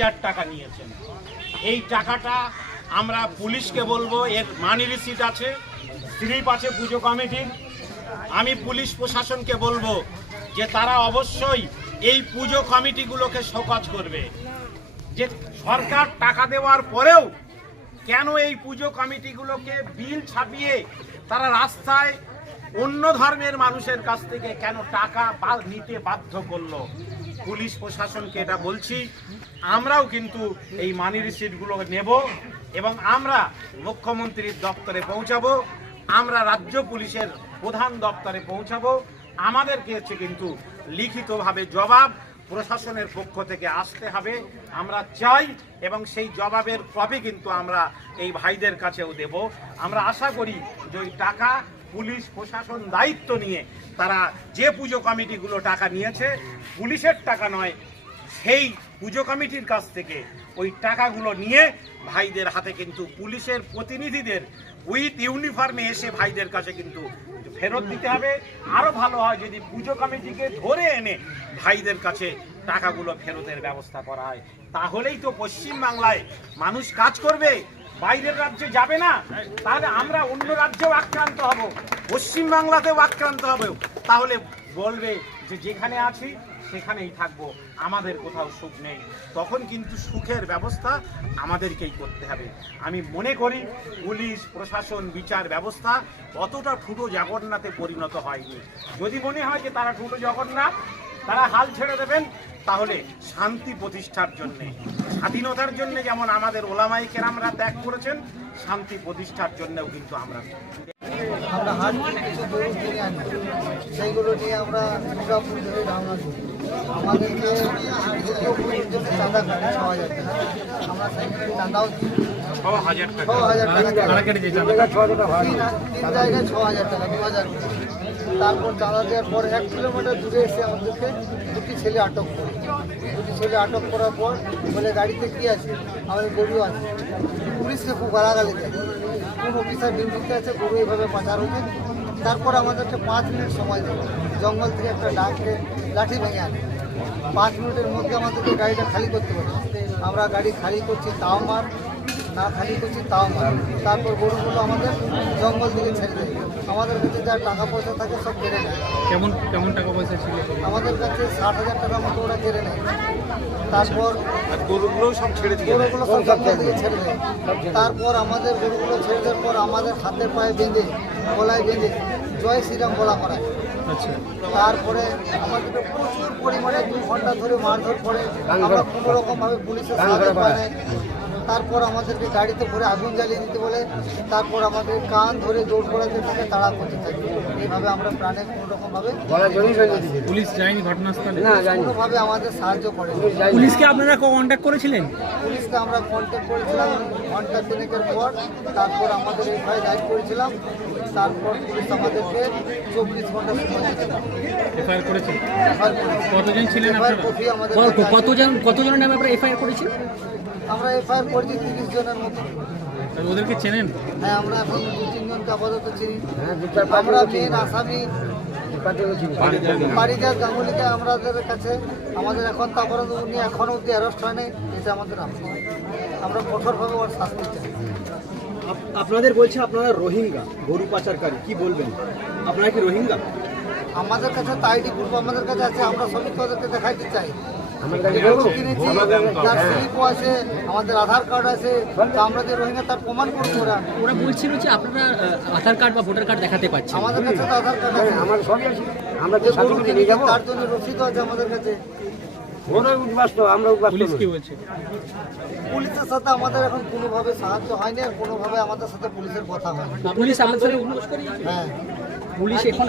হাজার টাকা নিয়েছেন। এই টাকাটা আমরা পুলিশকে বলব, এর মানি রিসিট আছে, স্লিপ আছে পুজো কমিটির। আমি পুলিশ প্রশাসনকে বলব যে তারা অবশ্যই এই পুজো কমিটিগুলোকে শোকজ করবে। যে সরকার টাকা দেওয়ার পরেও কেন এই পুজো কমিটিগুলোকে বিল ছাপিয়ে তারা রাস্তায় অন্য ধর্মের মানুষের কাছ থেকে কেন টাকা নিতে বাধ্য করল? পুলিশ প্রশাসনকে এটা বলছি, আমরাও কিন্তু এই মানি রিসিটগুলো নেব এবং আমরা মুখ্যমন্ত্রীর দপ্তরে পৌঁছাবো, আমরা রাজ্য পুলিশের প্রধান দপ্তরে পৌঁছাবো। আমাদেরকে হচ্ছে কিন্তু লিখিতভাবে জবাব প্রশাসনের পক্ষ থেকে আসতে হবে। আমরা চাই এবং সেই জবাবের কপি কিন্তু আমরা এই ভাইদের কাছেও দেব। আমরা আশা করি যে ওই টাকা পুলিশ প্রশাসন দায়িত্ব নিয়ে তারা যে পুজো কমিটিগুলো টাকা নিয়েছে, পুলিশের টাকা নয়, সেই পুজো কমিটির কাছ থেকে ওই টাকাগুলো নিয়ে ভাইদের হাতে কিন্তু পুলিশের প্রতিনিধিদের উইথ ইউনিফর্মে এসে ভাইদের কাছে কিন্তু ফেরত দিতে হবে। আরও ভালো হয় যদি পুজো কমিটিকে ধরে এনে ভাইদের কাছে টাকাগুলো ফেরতের ব্যবস্থা করা হয়। তাহলেই তো পশ্চিম বাংলায় মানুষ কাজ করবে। বাইরের রাজ্যে যাবে না, তাহলে আমরা অন্য রাজ্যেও আক্রান্ত হব, পশ্চিমবাংলাতেও আক্রান্ত হব। তাহলে বলবে যে যেখানে আছি, সেখানেই থাকব, আমাদের কোথাও সুখ নেই। তখন কিন্তু সুখের ব্যবস্থা আমাদেরকেই করতে হবে। আমি মনে করি, পুলিশ, প্রশাসন, বিচার ব্যবস্থা অতটা ঠুটো জগন্নাথে পরিণত হয়নি। যদি মনে হয় যে তারা ঠুটো জগন্নাথ, তারা হাল ছেড়ে দেবেন তাহলে শান্তি প্রতিষ্ঠার জন্যে, স্বাধীনতার জন্যে যেমন আমাদের ওলামাই কেরামরা ত্যাগ করেছেন, শান্তি প্রতিষ্ঠার জন্যেও কিন্তু আমরা আমরা হাট থেকে কিছু গরু কিনে আনি সেইগুলো নিয়ে আমরা দুর্গাপুর ধরে রওনা দিই। আমাদেরকে দুর্গাপুরের জন্য চাঁদা কাটে ছ হাজার টাকা। আমরা সেইখানে চাঁদাও দিই। ছ হাজার ছ টাকা তিন জায়গায় ছ হাজার টাকা দু হাজার তারপর চাঁদা দেওয়ার পর এক কিলোমিটার দূরে এসে আমাদেরকে দুটি ছেলে আটক করে। দুটি ছেলে আটক করার পর বলে গাড়িতে কি আছে? আমাদের গরু আছে। পুলিশকে খুব গালাগালি দেয় কোন অফিসার ডিউটিতে আছে, গরু এইভাবে পাচার হচ্ছে তারপর আমাদেরকে পাঁচ মিনিট সময় দেবে। জঙ্গল থেকে একটা ডাককে লাঠি ভেঙে আনে। পাঁচ মিনিটের মধ্যে আমাদেরকে গাড়িটা খালি করতে পারে আমরা গাড়ি খালি করছি, তাও মার, না খালি করছি, তাও মার। তারপর গরুগুলো আমাদের জঙ্গল থেকে ছেড়ে দেয় আমাদের কাছে যা টাকা পয়সা থাকে সব কেড়ে নেয়। কেমন কেমন টাকা পয়সা ছিল? আমাদের কাছে ষাট হাজার টাকার মতো ওরা কেড়ে নেয়। তারপর আর গরুগুলোও সব ছেড়ে দিয়ে গরুগুলো সব জঙ্গল থেকে ছেড়ে দেয়। তারপর আমাদের গরুগুলো ছেড়ে দেওয়ার পর আমাদের হাতে পায়ে বেঁধে গলায় বেঁধে জয় শ্রীরাম বলা করায় আচ্ছা। তারপরে আমাদেরকে প্রচুর পরিমাণে দুই ঘণ্টা ধরে মারধর করে আমরা কোনো রকম ভাবে পুলিশের সাহায্য পাই। তারপর আমাদেরকে গাড়িতে ভরে আগুন জ্বালিয়ে দিতে বলে তারপর আমাদের কান ধরে জোর করাতে থাকে তাড়া করতে থাকে। এইভাবে আমরা প্রাণে কোনো রকম ভাবে পুলিশ যায়নি ঘটনাস্থলে? কোনোভাবে আমাদের সাহায্য করে পুলিশকে আপনারা কন্ট্যাক্ট করেছিলেন? পুলিশকে আমরা কন্ট্যাক্ট করেছিলাম। ঘণ্টা তিনেকের পর তারপর আমাদের এই ভয় গাইড করেছিলাম। তারপর পুলিশ আমাদেরকে চব্বিশ ঘণ্টা সময় এফআইআর করেছেন কতজন ছিলেন কতজন কতজনের নামে আপনারা এফআইআর করেছেন আমরা এফআইআর করেছি তিরিশ জনের মতো। ওদেরকে চেনেন? হ্যাঁ আমরা এখন দু তিনজনকে আপাতত চিনি। আমরা মেন আসামি। পারিজাত গাঙ্গুলিকে আমাদের কাছে আমাদের এখন তারপরে উনি এখনও অব্দি অ্যারেস্ট হয়নি এটা আমাদের আপত্তি। আমরা কঠোরভাবে ওর শাস্তি চাই। আপনাদের বলছে আপনারা রোহিঙ্গা গরু পাচারকারী কি বলবেন? আপনারা কি রোহিঙ্গা? আমাদের কাছে তো আইডি প্রুফ আমাদের কাছে আছে আমরা সবই তো ওদেরকে দেখাইতে চাই। স্লিপও আছে আমাদের আধার কার্ড আছে আমরা যে রোহিঙ্গা তার প্রমাণ করব ওরা। ওরা বলছিল যে আপনারা আধার কার্ড বা ভোটার কার্ড দেখাতে পাচ্ছেন। আমাদের কাছে আধার কার্ড আছে। আমার সবই আছে। আমরা যে কিনেছি তার জন্য রসিদও আছে আমাদের কাছে। ওরা উদ্বাস্ত আমরা উদ্বাস্ত পুলিশ কি বলছে? পুলিশের সাথে আমাদের এখন কোনোভাবে সাহায্য হয়নি আর কোনোভাবে আমাদের সাথে পুলিশের কথা হয়নি। পুলিশ আপনাদের হ্যাঁ। পুলিশ এখন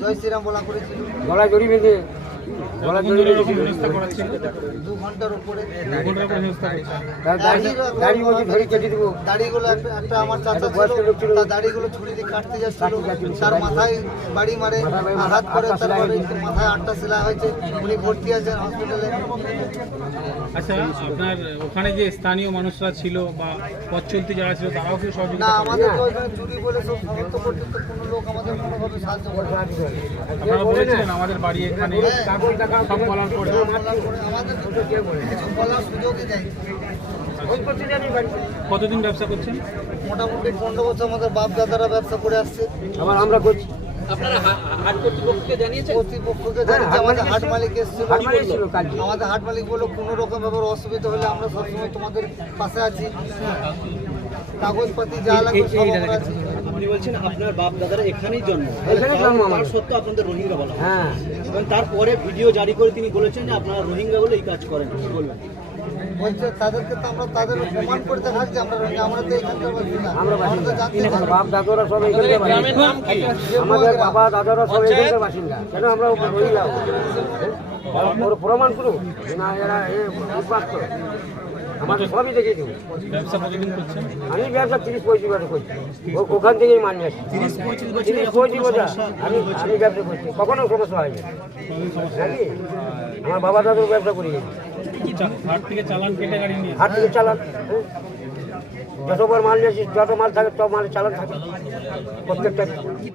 জয় শ্রীরাম বলা করেছিল। গলা জড়ি বেঁধে কতক্ষণ ধরে এরকম হেনস্থা করাচ্ছিল দু ঘণ্টার উপরে দু ঘণ্টার উপর হেনস্থা করছে দাড়ি বলছি ধরে কেটে দেবো। দাড়িগুলো একটা একটা আমার চাচা একটা বয়স্ক লোক ছিল। ছিল তার দাড়িগুলো ছুরি দিয়ে কাটতে যাচ্ছিল। তার মাথায় বাড়ি মারে আঘাত করে তারপরে মাথায় আটটা সেলাই হয়েছে। উনি ভর্তি আছেন হসপিটালে আচ্ছা আপনার ওখানে যে স্থানীয় মানুষরা ছিল বা পথ চলতি যারা ছিল তারাও কি সহযোগিতা? আমাদের তো চুরি বলে সব সমস্ত পর্যন্ত কোনো লোক আমাদের কোনোভাবে সাহায্য করে আপনারা বলেছিলেন আমাদের বাড়ি এখানে। হ্যাঁ, সব বলার পরে। কতদিন ব্যবসা করছেন? মোটামুটি পনেরো বছর আমাদের বাপ দাদারা ব্যবসা করে আসছে। আবার আমরা করছি। আপনারা হাট কর্তৃপক্ষকে জানিয়েছেন? কর্তৃপক্ষকে জানিয়েছে আমাদের হাট মালিক এসেছিল। আমাদের হাট মালিক বলল কোনো রকম ব্যাপার অসুবিধা হলে আমরা সবসময় তোমাদের পাশে আছি। কাগজপাতি যা লাগবে সব আমরা আপনি বলছেন আপনার বাপ দাদারা এখানেই জন্ম তার সত্ত্বেও আপনাদের রোহিঙ্গা বলা হ্যাঁ। এবং তারপরে ভিডিও জারি করে তিনি বলেছেন যে আপনারা রোহিঙ্গা বলে এই কাজ করেন। কি বলবেন? বলছে তাদেরকে তো আমরা তাদের প্রমাণ করে দেখাচ্ছি আমরা রোহিঙ্গা। আমরা তো এখানকার বাসিন্দা। আমরা তো বাপ দাদারা সব এখানকার আমাদের বাবা দাদারা সব এখানকার বাসিন্দা। কেন আমরা রোহিঙ্গা? হ্যাঁ? প্রমাণ করুন। না এরা এ আমাদের সবই দেখে দিন ব্যবসা কতদিন করছেন আমি ব্যবসা তিরিশ পঁয়ত্রিশ বছর করছি। ওখান থেকেই মানি আসি তিরিশ পঁয়ত্রিশ বছর আমি আমি ব্যবসা করছি। কখনো সমস্যা হয়নি জানি আমার বাবা দাদুর ব্যবসা করি হাট থেকে চালান কেটে গাড়ি নিয়ে হাট থেকে চালান? যতবার মাল নিয়েছি যত মাল থাকে সব মাল চালান থাকে। প্রত্যেকটা